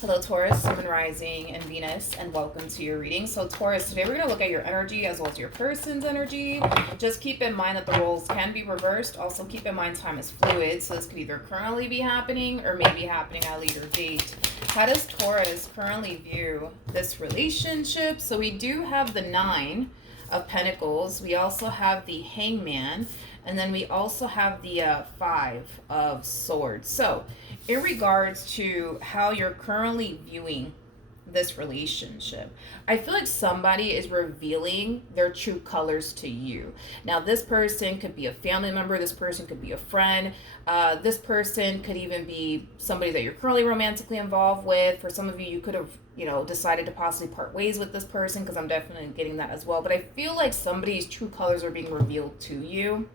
Hello, Taurus, Sun, Rising, and Venus, and welcome to your reading. So, Taurus, today we're going to look at your energy as well as your person's energy. Just keep in mind that the roles can be reversed. Also, keep in mind time is fluid, so this could either currently be happening or maybe happening at a later date. How does Taurus currently view this relationship? So, we do have the Nine of Pentacles. We also have the Hangman. And then we also have the Five of Swords. So, in regards to how you're currently viewing this relationship, I feel like somebody is revealing their true colors to you. Now, this person could be a family member. This person could be a friend. This person could even be somebody that you're currently romantically involved with. For some of you, you could have decided to possibly part ways with this person, because I'm definitely getting that as well. But I feel like somebody's true colors are being revealed to you.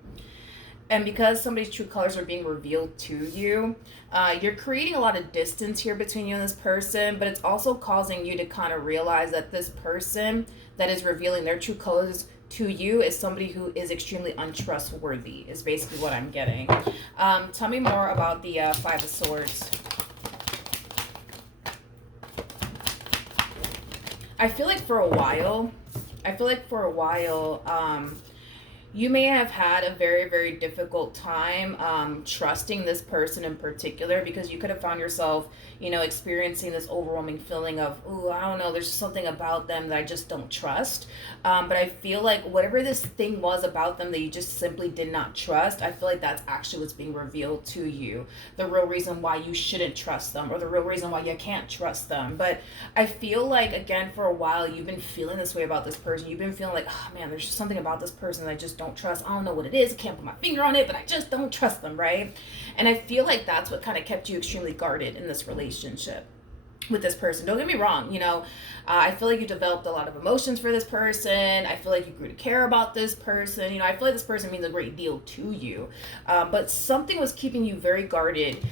And because somebody's true colors are being revealed to you, you're creating a lot of distance here between you and this person, but it's also causing you to kind of realize that this person that is revealing their true colors to you is somebody who is extremely untrustworthy, is basically what I'm getting. Tell me more about the Five of Swords. I feel like for a while, you may have had a very, very difficult time trusting this person in particular, because you could have found yourself, experiencing this overwhelming feeling of, ooh, I don't know, there's something about them that I just don't trust. But I feel like whatever this thing was about them that you just simply did not trust, I feel like that's actually what's being revealed to you. The real reason why you shouldn't trust them, or the real reason why you can't trust them. But I feel like, again, for a while, you've been feeling this way about this person. You've been feeling like, oh man, there's just something about this person that I just don't trust. I don't know what it is. I can't put my finger on it, but I just don't trust them, right? And I feel like that's what kind of kept you extremely guarded in this relationship with this person. Don't get me wrong, I feel like you developed a lot of emotions for this person. I feel like you grew to care about this person. I feel like this person means a great deal to you. But something was keeping you very guarded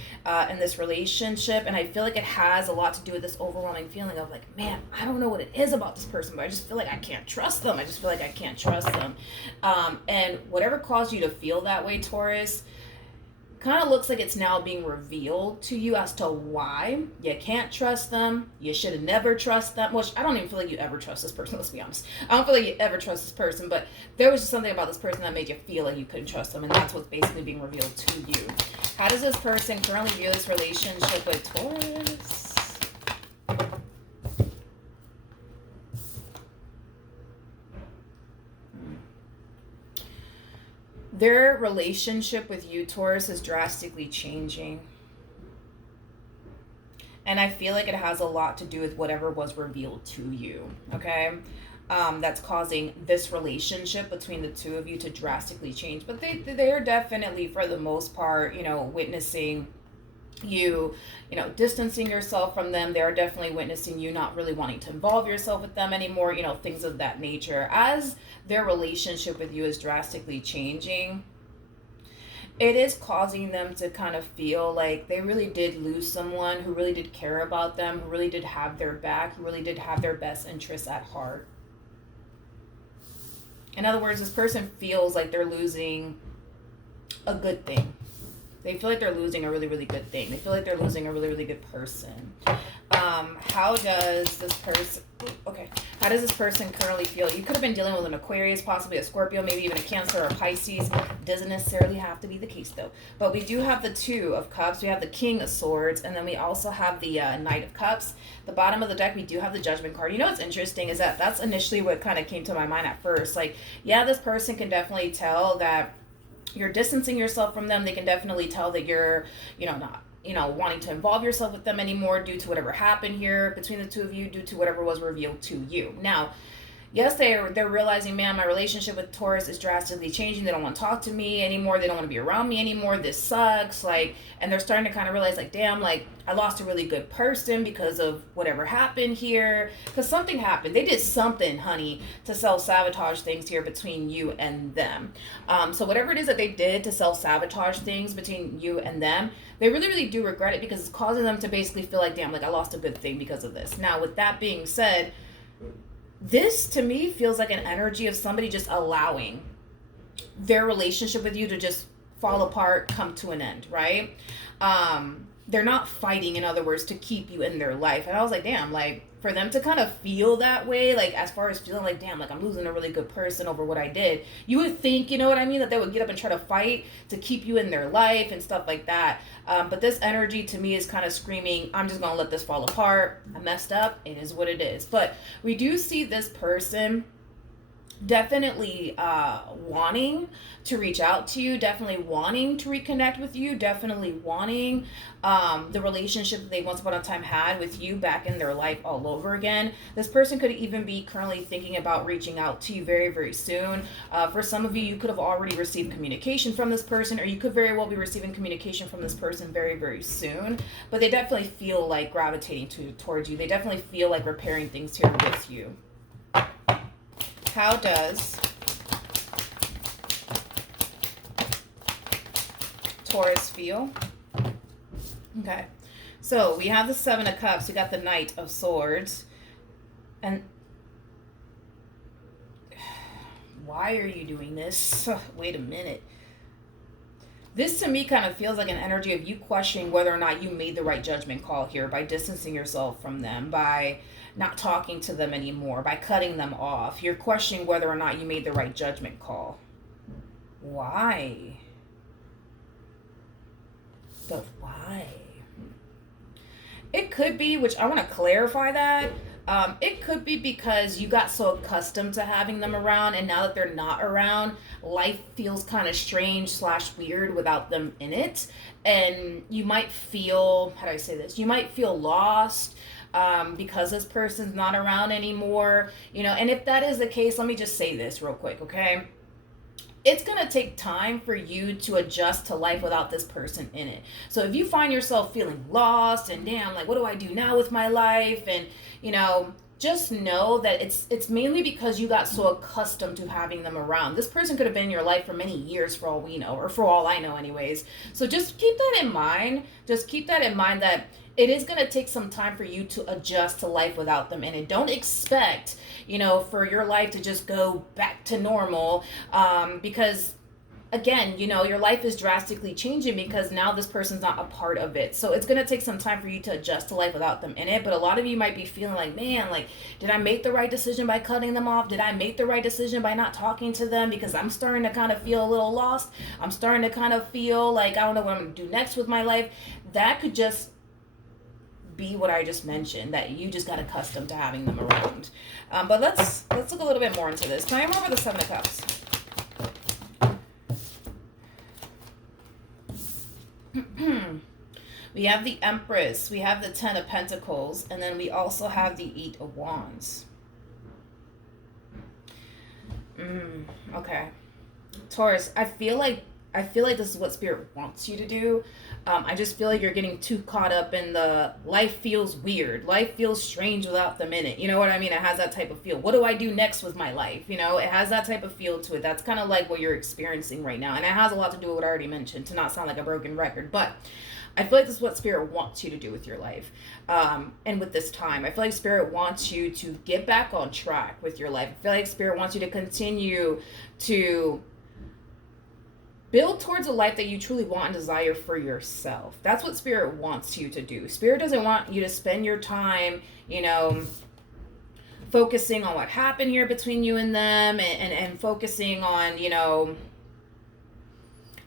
in this relationship. And I feel like it has a lot to do with this overwhelming feeling of like, man, I don't know what it is about this person, but I just feel like I can't trust them. And whatever caused you to feel that way, Taurus, kind of looks like it's now being revealed to you as to why you can't trust them. You should have never trust them. Which I don't even feel like you ever trust this person, let's be honest. I don't feel like you ever trust this person, but there was just something about this person that made you feel like you couldn't trust them, and that's what's basically being revealed to you. How does this person currently view this relationship with Taurus? Their relationship with you, Taurus, is drastically changing. And I feel like it has a lot to do with whatever was revealed to you, okay? That's causing this relationship between the two of you to drastically change. But they are definitely, for the most part, witnessing you, distancing yourself from them. They are definitely witnessing you not really wanting to involve yourself with them anymore, things of that nature. As their relationship with you is drastically changing, it is causing them to kind of feel like they really did lose someone who really did care about them, who really did have their back, who really did have their best interests at heart. In other words, this person feels like they're losing a good thing. They feel like they're losing a really, really good thing. They feel like they're losing a really, really good person. How does this person currently feel? You could have been dealing with an Aquarius, possibly a Scorpio, maybe even a Cancer or a Pisces. Doesn't necessarily have to be the case, though. But we do have the Two of Cups. We have the King of Swords. And then we also have the Knight of Cups. The bottom of the deck, we do have the Judgment card. What's interesting is that that's initially what kind of came to my mind at first. Like, yeah, this person can definitely tell that you're distancing yourself from them. They can definitely tell that you're, not, wanting to involve yourself with them anymore due to whatever happened here between the two of you, due to whatever was revealed to you. Now, yes, they're realizing, man, my relationship with Taurus is drastically changing. They don't want to talk to me anymore. They don't want to be around me anymore. This sucks. And they're starting to kind of realize, damn, I lost a really good person because of whatever happened here. Because something happened. They did something, honey, to self-sabotage things here between you and them. So whatever it is that they did to self-sabotage things between you and them, they really, really do regret it, because it's causing them to basically feel like, damn, I lost a good thing because of this. Now, with that being said, this to me feels like an energy of somebody just allowing their relationship with you to just fall apart, come to an end, right? they're not fighting, in other words, to keep you in their life. And I was like, damn, like for them to kind of feel that way, like as far as feeling like, damn, like I'm losing a really good person over what I did, you would think, you know what I mean, that they would get up and try to fight to keep you in their life and stuff like that. But this energy to me is kind of screaming, I'm just gonna let this fall apart. I messed up. It is what it is. But we do see this person definitely wanting to reach out to you, definitely wanting to reconnect with you, definitely wanting the relationship that they once upon a time had with you back in their life all over again. This person could even be currently thinking about reaching out to you very, very soon. For some of you, you could have already received communication from this person, or you could very well be receiving communication from this person very, very soon. But they definitely feel like gravitating towards you. They definitely feel like repairing things here with you. How does Taurus feel? Okay, so we have the Seven of Cups, we got the Knight of Swords, and why are you doing this? Wait a minute. This to me kind of feels like an energy of you questioning whether or not you made the right judgment call here by distancing yourself from them, by not talking to them anymore, by cutting them off. You're questioning whether or not you made the right judgment call. Why? But why? It could be, which I want to clarify that. It could be because you got so accustomed to having them around, and now that they're not around, life feels kind of strange / weird without them in it. And you might feel, how do I say this? You might feel lost because this person's not around anymore. You know, and if that is the case, let me just say this real quick, okay? It's going to take time for you to adjust to life without this person in it. So if you find yourself feeling lost and damn, like, what do I do now with my life? And, you know, just know that it's mainly because you got so accustomed to having them around. This person could have been in your life for many years for all we know, or for all I know anyways. So just keep that in mind. Just keep that in mind that it is going to take some time for you to adjust to life without them in it. Don't expect, you know, for your life to just go back to normal because again, you know, your life is drastically changing because now this person's not a part of it. So it's going to take some time for you to adjust to life without them in it. But a lot of you might be feeling like, man, like, did I make the right decision by cutting them off? Did I make the right decision by not talking to them? Because I'm starting to kind of feel a little lost. I'm starting to kind of feel like, I don't know what I'm going to do next with my life. That could just be what I just mentioned, that you just got accustomed to having them around. But let's look a little bit more into this. Can I remember the Seven of Cups? We have the Empress, we have the Ten of Pentacles, and then we also have the Eight of Wands. Okay. Taurus, I feel like this is what Spirit wants you to do. I just feel like you're getting too caught up in the life feels weird. Life feels strange without them in it. You know what I mean? It has that type of feel. What do I do next with my life? You know, it has that type of feel to it. That's kind of like what you're experiencing right now. And it has a lot to do with what I already mentioned, to not sound like a broken record. But I feel like this is what Spirit wants you to do with your life. And with this time, I feel like Spirit wants you to get back on track with your life. I feel like Spirit wants you to continue to build towards a life that you truly want and desire for yourself. That's what Spirit wants you to do. Spirit doesn't want you to spend your time, you know, focusing on what happened here between you and them and focusing on, you know,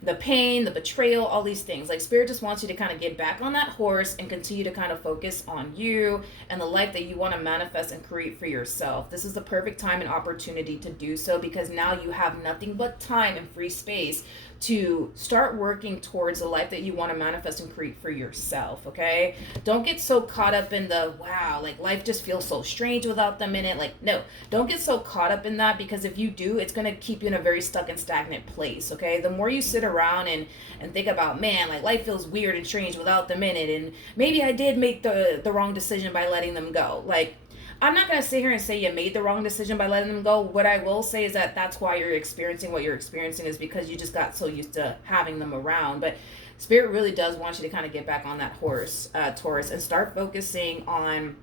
the pain, the betrayal, all these things. Like, Spirit just wants you to kind of get back on that horse and continue to kind of focus on you and the life that you want to manifest and create for yourself. This is the perfect time and opportunity to do so, because now you have nothing but time and free space to start working towards the life that you want to manifest and create for yourself, okay? Don't get so caught up in the, wow, like life just feels so strange without them in it. Like, no, don't get so caught up in that, because if you do, it's going to keep you in a very stuck and stagnant place, okay? The more you sit around and think about, man, like life feels weird and strange without them in it, and maybe I did make the wrong decision by letting them go. Like, I'm not going to sit here and say you made the wrong decision by letting them go. What I will say is that that's why you're experiencing what you're experiencing, is because you just got so used to having them around. But Spirit really does want you to kind of get back on that horse, Taurus, and start focusing on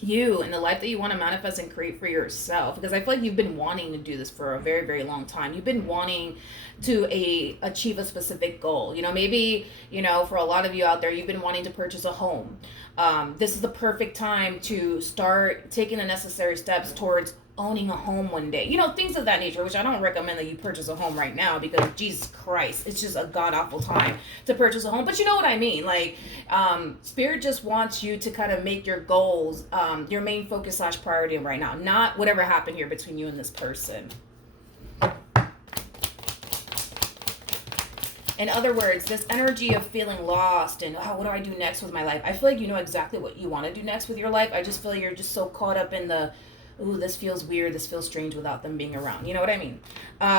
you and the life that you want to manifest and create for yourself, because I feel like you've been wanting to do this for a very, very long time. You've been wanting to achieve a specific goal. Maybe, for a lot of you out there, you've been wanting to purchase a home. This is the perfect time to start taking the necessary steps towards owning a home one day. Things of that nature, which I don't recommend that you purchase a home right now, because Jesus Christ, it's just a god awful time to purchase a home. But you know what I mean? Like, Spirit just wants you to kind of make your goals your main focus / priority right now, not whatever happened here between you and this person. In other words, this energy of feeling lost and, what do I do next with my life? I feel like you know exactly what you want to do next with your life. I just feel like you're just so caught up in the, ooh, this feels weird, this feels strange without them being around. You know what I mean?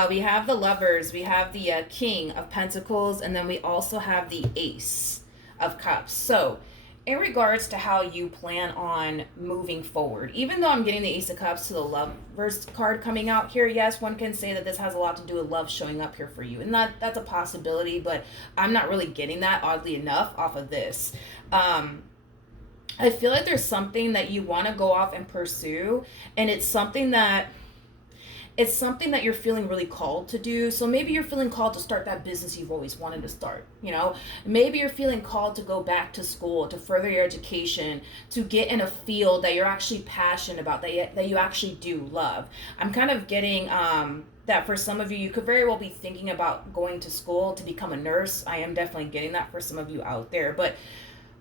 We have the Lovers, we have the King of Pentacles, and then we also have the Ace of Cups. So, in regards to how you plan on moving forward, even though I'm getting the Ace of Cups to the Lovers card coming out here, yes, one can say that this has a lot to do with love showing up here for you. And that's a possibility, but I'm not really getting that, oddly enough, off of this. I feel like there's something that you want to go off and pursue, and it's something that you're feeling really called to do. So maybe you're feeling called to start that business you've always wanted to start, Maybe you're feeling called to go back to school, to further your education, to get in a field that you're actually passionate about, that you actually do love. I'm kind of getting that for some of you, you could very well be thinking about going to school to become a nurse. I am definitely getting that for some of you out there. But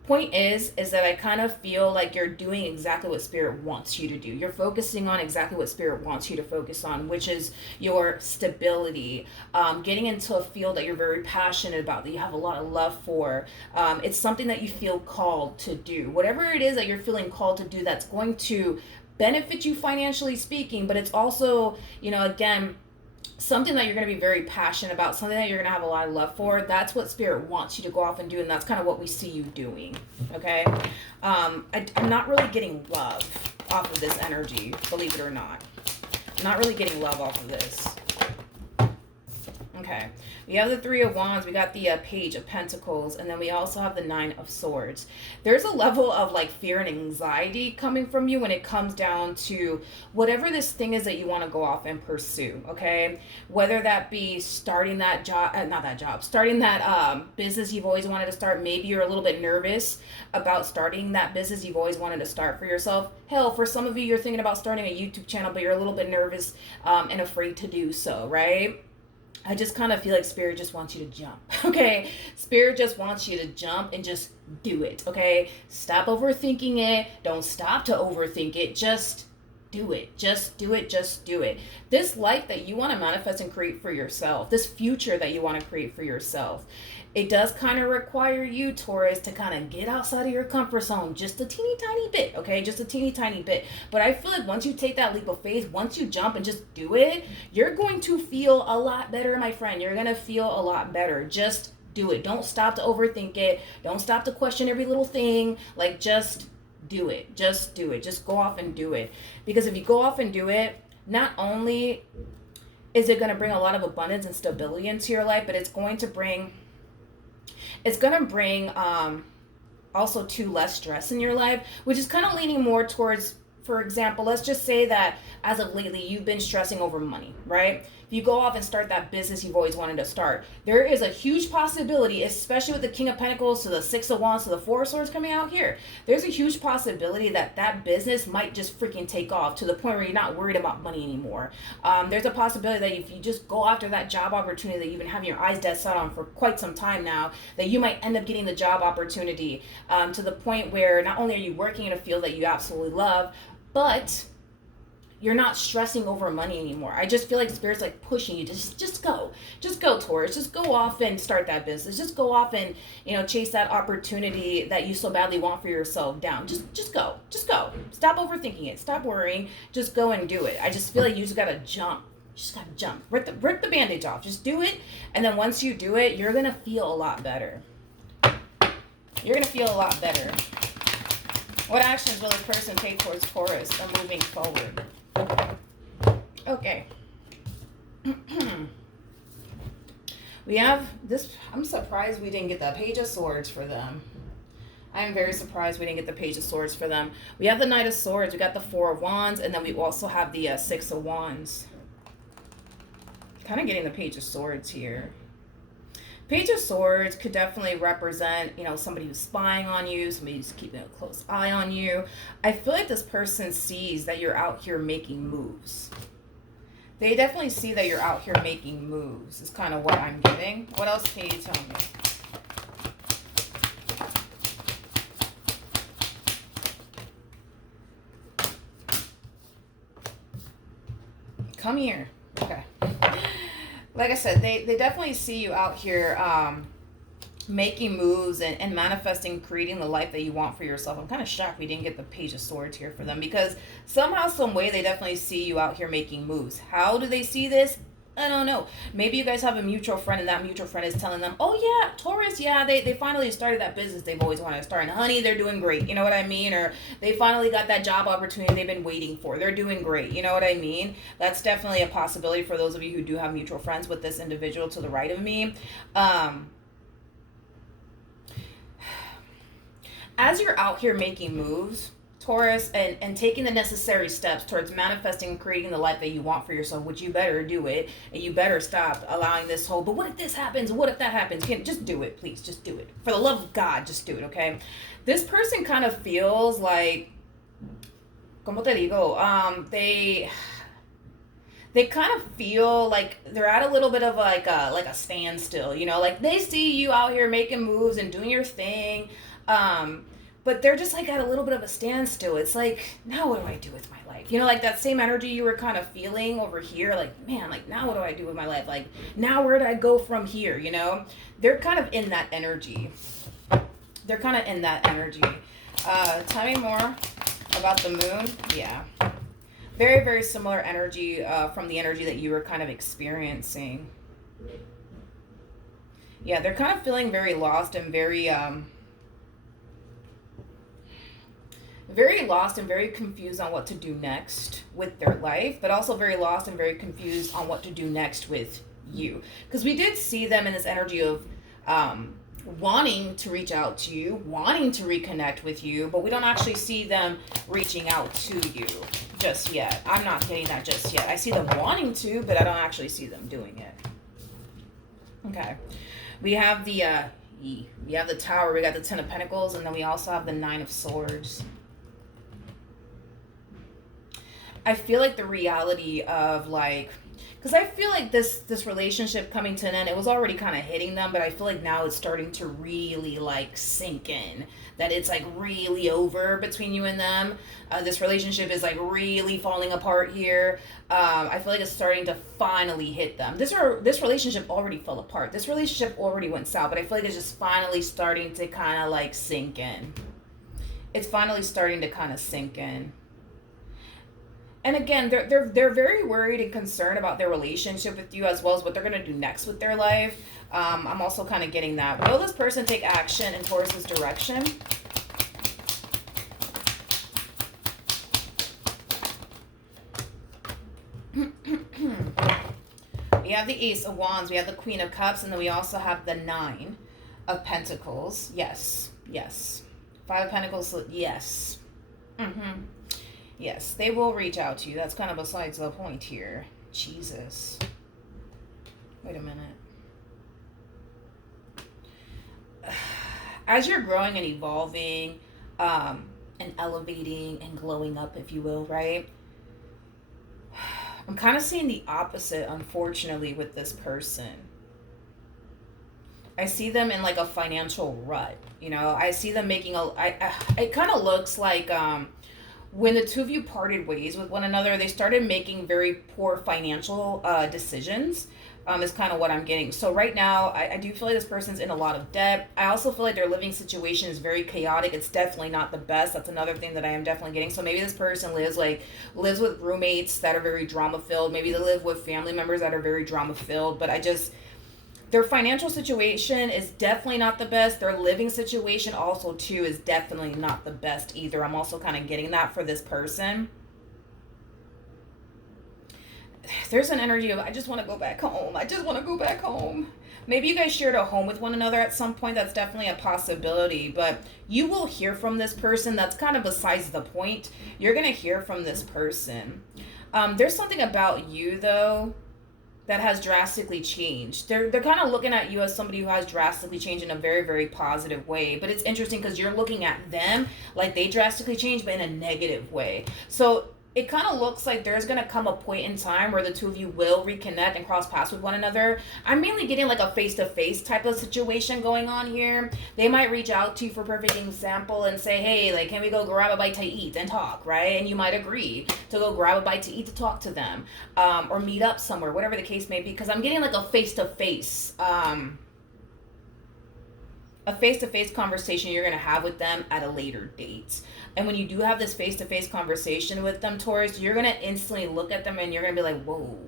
point is that I kind of feel like you're doing exactly what Spirit wants you to do. You're focusing on exactly what Spirit wants you to focus on, which is your stability, getting into a field that you're very passionate about, that you have a lot of love for. It's something that you feel called to do. Whatever it is that you're feeling called to do, that's going to benefit you financially speaking, but it's also, again, something that you're going to be very passionate about, something that you're going to have a lot of love for. That's what Spirit wants you to go off and do, and that's kind of what we see you doing, okay? I'm not really getting love off of this energy, believe it or not. I'm not really getting love off of this. Okay, we have the Three of Wands, we got the Page of Pentacles, and then we also have the Nine of Swords. There's a level of like fear and anxiety coming from you when it comes down to whatever this thing is that you want to go off and pursue, okay? Whether that be starting that job, starting that business you've always wanted to start. Maybe you're a little bit nervous about starting that business you've always wanted to start for yourself. Hell, for some of you, you're thinking about starting a YouTube channel, but you're a little bit nervous and afraid to do so, right? I just kind of feel like Spirit just wants you to jump, okay? Spirit just wants you to jump and just do it, okay? Stop overthinking it. Don't stop to overthink it. Just do it. Just do it. Just do it. This life that you want to manifest and create for yourself, this future that you want to create for yourself, it does kind of require you, Taurus, to kind of get outside of your comfort zone just a teeny tiny bit, okay? Just a teeny tiny bit. But I feel like once you take that leap of faith, once you jump and just do it, you're going to feel a lot better, my friend. You're going to feel a lot better. Just do it. Don't stop to overthink it. Don't stop to question every little thing. Like, just do it. Just do it. Just go off and do it. Because if you go off and do it, not only is it going to bring a lot of abundance and stability into your life, but it's going to bring also too less stress in your life, which is kind of leaning more towards, for example, let's just say that as of lately you've been stressing over money, right? If you go off and start that business you've always wanted to start, there is a huge possibility, especially with the King of Pentacles to the Six of Wands to the Four of Swords coming out here, there's a huge possibility that that business might just freaking take off to the point where you're not worried about money anymore. There's a possibility that if you just go after that job opportunity that you've been having your eyes dead set on for quite some time now, that you might end up getting the job opportunity to the point where not only are you working in a field that you absolutely love, but you're not stressing over money anymore. I just feel like Spirit's like pushing you to just go, Taurus. Just go off and start that business. Just go off and, chase that opportunity that you so badly want for yourself down. Just go. Stop overthinking it. Stop worrying. Just go and do it. I just feel like you just gotta jump. You just gotta jump. Rip the bandage off. Just do it. And then once you do it, you're gonna feel a lot better. You're gonna feel a lot better. What actions will this person take towards Taurus on moving forward? Okay. We have this. I'm surprised we didn't get the Page of Swords for them. I'm very surprised we didn't get the Page of Swords for them. We have the Knight of Swords, we got the Four of Wands, and then we also have the Six of Wands. Kind of getting the Page of Swords here. Page of Swords could definitely represent, you know, somebody who's spying on you, somebody who's keeping a close eye on you. I feel like this person sees that you're out here making moves. They definitely see that you're out here making moves, is kind of what I'm getting. What else can you tell me? Come here. Okay. Like I said, they definitely see you out here making moves and manifesting, creating the life that you want for yourself. I'm kind of shocked we didn't get the Page of Swords here for them, because somehow, some way, they definitely see you out here making moves. How do they see this? I don't know. Maybe you guys have a mutual friend, and that mutual friend is telling them, oh yeah, Taurus, yeah, they finally started that business they've always wanted to start. And honey, they're doing great. You know what I mean? Or they finally got that job opportunity they've been waiting for. They're doing great. You know what I mean? That's definitely a possibility for those of you who do have mutual friends with this individual to the right of me. As you're out here making moves, Taurus, and taking the necessary steps towards manifesting and creating the life that you want for yourself, which you better do it, and you better stop allowing this whole, but what if this happens? What if that happens? Just do it, please. Just do it. For the love of God, just do it, okay? This person kind of feels like, como te digo, they kind of feel like they're at a little bit of like a standstill, you know? Like, they see you out here making moves and doing your thing, but they're just like at a little bit of a standstill. It's like, now what do I do with my life? You know, like that same energy you were kind of feeling over here, like, man, like now what do I do with my life? Like, now where do I go from here? You know, they're kind of in that energy. They're kind of in that energy. Tell me more about the moon. Yeah. Very, very similar energy from the energy that you were kind of experiencing. Yeah, they're kind of feeling very lost and very lost and very confused on what to do next with their life, but also very lost and very confused on what to do next with you. Because we did see them in this energy of wanting to reach out to you, wanting to reconnect with you, but we don't actually see them reaching out to you just yet. I'm not getting that just yet. I see them wanting to, but I don't actually see them doing it. Okay. We have the Tower, we got the Ten of Pentacles, and then we also have the Nine of Swords. I feel like the reality of like, because I feel like this relationship coming to an end, it was already kind of hitting them, but I feel like now it's starting to really like sink in, that it's like really over between you and them. This relationship is like really falling apart here. I feel like it's starting to finally hit them. This relationship already fell apart. This relationship already went south, but I feel like it's just finally starting to kind of like sink in. It's finally starting to kind of sink in. And again, they're very worried and concerned about their relationship with you, as well as what they're going to do next with their life. I'm also kind of getting that. Will this person take action in Taurus's direction? We have the Ace of Wands, we have the Queen of Cups, and then we also have the Nine of Pentacles. Yes, yes. Five of Pentacles, yes. Yes, they will reach out to you. That's kind of besides the point here. Jesus. Wait a minute. As you're growing and evolving, and elevating and glowing up, if you will, right? I'm kind of seeing the opposite, unfortunately, with this person. I see them in like a financial rut. You know, I see them making it kind of looks like, when the two of you parted ways with one another, they started making very poor financial decisions, is kind of what I'm getting. So right now, I do feel like this person's in a lot of debt. I also feel like their living situation is very chaotic. It's definitely not the best. That's another thing that I am definitely getting. So maybe this person lives with roommates that are very drama-filled. Maybe they live with family members that are very drama-filled. But their financial situation is definitely not the best. Their living situation also, too, is definitely not the best either. I'm also kind of getting that for this person. there's an energy of, I just want to go back home. I just want to go back home. Maybe you guys shared a home with one another at some point. That's definitely a possibility. But you will hear from this person. That's kind of besides the point. You're going to hear from this person. There's something about you, though, that has drastically changed. They're kind of looking at you as somebody who has drastically changed in a very, very positive way. But it's interesting because you're looking at them like they drastically changed, but in a negative way. So it kind of looks like there's going to come a point in time where the two of you will reconnect and cross paths with one another. I'm mainly getting like a face-to-face type of situation going on here. They might reach out to you, for perfect example, and say, hey, like, can we go grab a bite to eat and talk, right? And you might agree to go grab a bite to eat to talk to them, or meet up somewhere, whatever the case may be, because I'm getting like a face-to-face conversation you're going to have with them at a later date. And when you do have this face-to-face conversation with them, Taurus, you're going to instantly look at them and you're going to be like, whoa,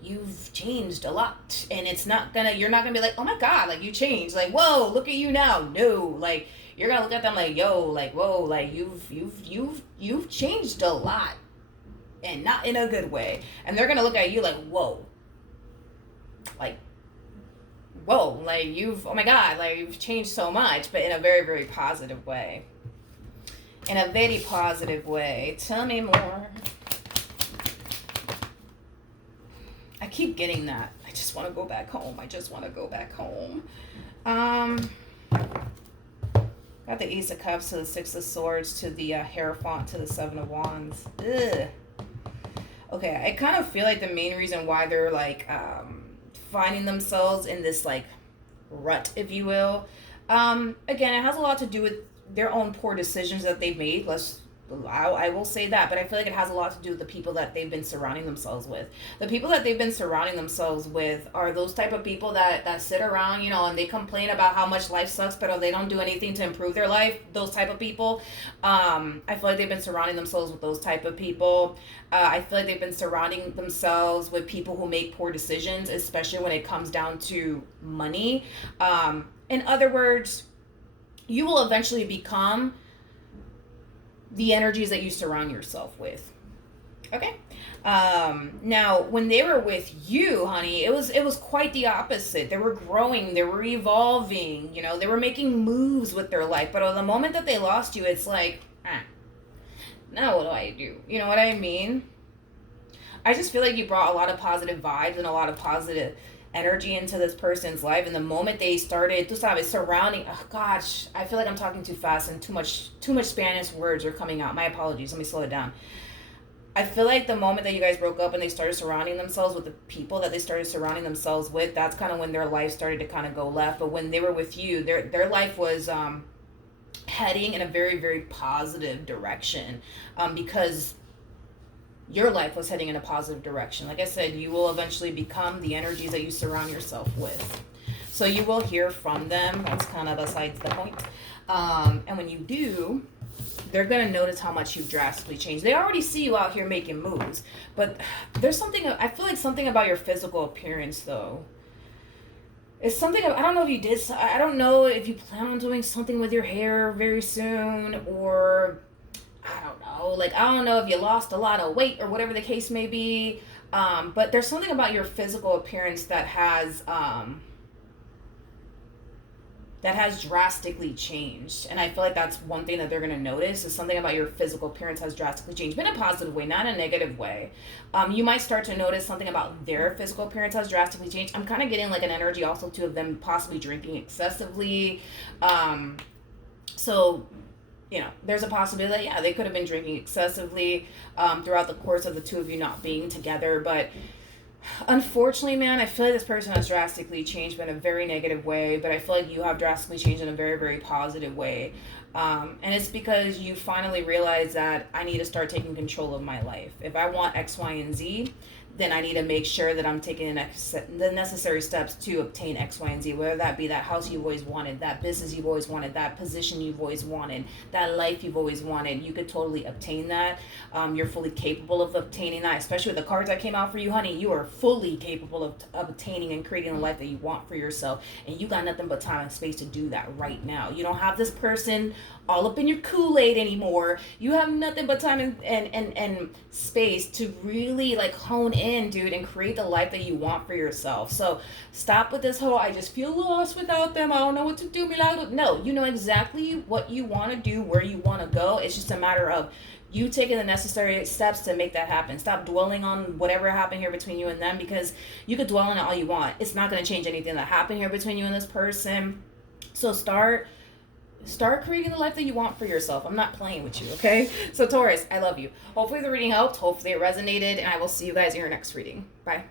you've changed a lot. And you're not going to be like, oh my God, like you changed. Like, whoa, look at you now. No, like you're going to look at them like, yo, like, whoa, like you've changed a lot and not in a good way. And they're going to look at you like, whoa, like oh my God, like you've changed so much, but in a very, very positive way. In a very positive way. Tell me more. I keep getting that. I just want to go back home. I just want to go back home. Got the Ace of Cups to the Six of Swords to the Hierophant to the Seven of Wands. Ugh. Okay, I kind of feel like the main reason why they're like finding themselves in this like rut, if you will. Again, it has a lot to do with their own poor decisions that they've made. I will say that, but I feel like it has a lot to do with the people that they've been surrounding themselves with. The people that they've been surrounding themselves with are those type of people that sit around, you know, and they complain about how much life sucks, but they don't do anything to improve their life. Those type of people. I feel like they've been surrounding themselves with those type of people. I feel like they've been surrounding themselves with people who make poor decisions, especially when it comes down to money. In other words, you will eventually become the energies that you surround yourself with. Okay? Now, when they were with you, honey, it was quite the opposite. They were growing, they were evolving, you know, they were making moves with their life. But at the moment that they lost you, it's like, now what do I do? You know what I mean? I just feel like you brought a lot of positive vibes and a lot of positive energy into this person's life, and the moment they started, tú sabes, surrounding, oh gosh, I feel like I'm talking too fast and too much Spanish words are coming out. My apologies. Let me slow it down. I feel like the moment that you guys broke up and they started surrounding themselves with the people that they started surrounding themselves with, that's kind of when their life started to kind of go left. But when they were with you, their life was heading in a very, very positive direction, because your life was heading in a positive direction. Like I said, you will eventually become the energies that you surround yourself with. So you will hear from them. That's kind of besides the point. And when you do, they're going to notice how much you've drastically changed. They already see you out here making moves. But there's something, I feel like something about your physical appearance, though. It's something, I don't know if you did, I don't know if you plan on doing something with your hair very soon, or I don't know, like, I don't know if you lost a lot of weight or whatever the case may be, but there's something about your physical appearance that has drastically changed. And I feel like that's one thing that they're going to notice, is something about your physical appearance has drastically changed, but in a positive way, not in a negative way. You might start to notice something about their physical appearance has drastically changed. I'm kind of getting like an energy also too of them possibly drinking excessively. So, you know, there's a possibility that, yeah, they could have been drinking excessively throughout the course of the two of you not being together. But unfortunately, man, I feel like this person has drastically changed, but in a very negative way. But I feel like you have drastically changed in a very, very positive way. And it's because you finally realize that I need to start taking control of my life. If I want X, Y, and Z, then I need to make sure that I'm taking the necessary steps to obtain X, Y, and Z, whether that be that house you've always wanted, that business you've always wanted, that position you've always wanted, that life you've always wanted. You could totally obtain that. You're fully capable of obtaining that, especially with the cards that came out for you, honey. You are fully capable of obtaining and creating the life that you want for yourself. And you got nothing but time and space to do that right now. You don't have this person all up in your Kool-Aid anymore. You have nothing but time and space to really like hone in, dude, and create the life that you want for yourself. So stop with this whole, I just feel lost without them, I don't know what to do. No, you know exactly what you want to do, where you want to go. It's just a matter of you taking the necessary steps to make that happen. Stop dwelling on whatever happened here between you and them, because you could dwell on it all you want. It's not going to change anything that happened here between you and this person. So start creating the life that you want for yourself. I'm not playing with you, okay? So Taurus, I love you. Hopefully the reading helped. Hopefully it resonated. And I will see you guys in your next reading. Bye.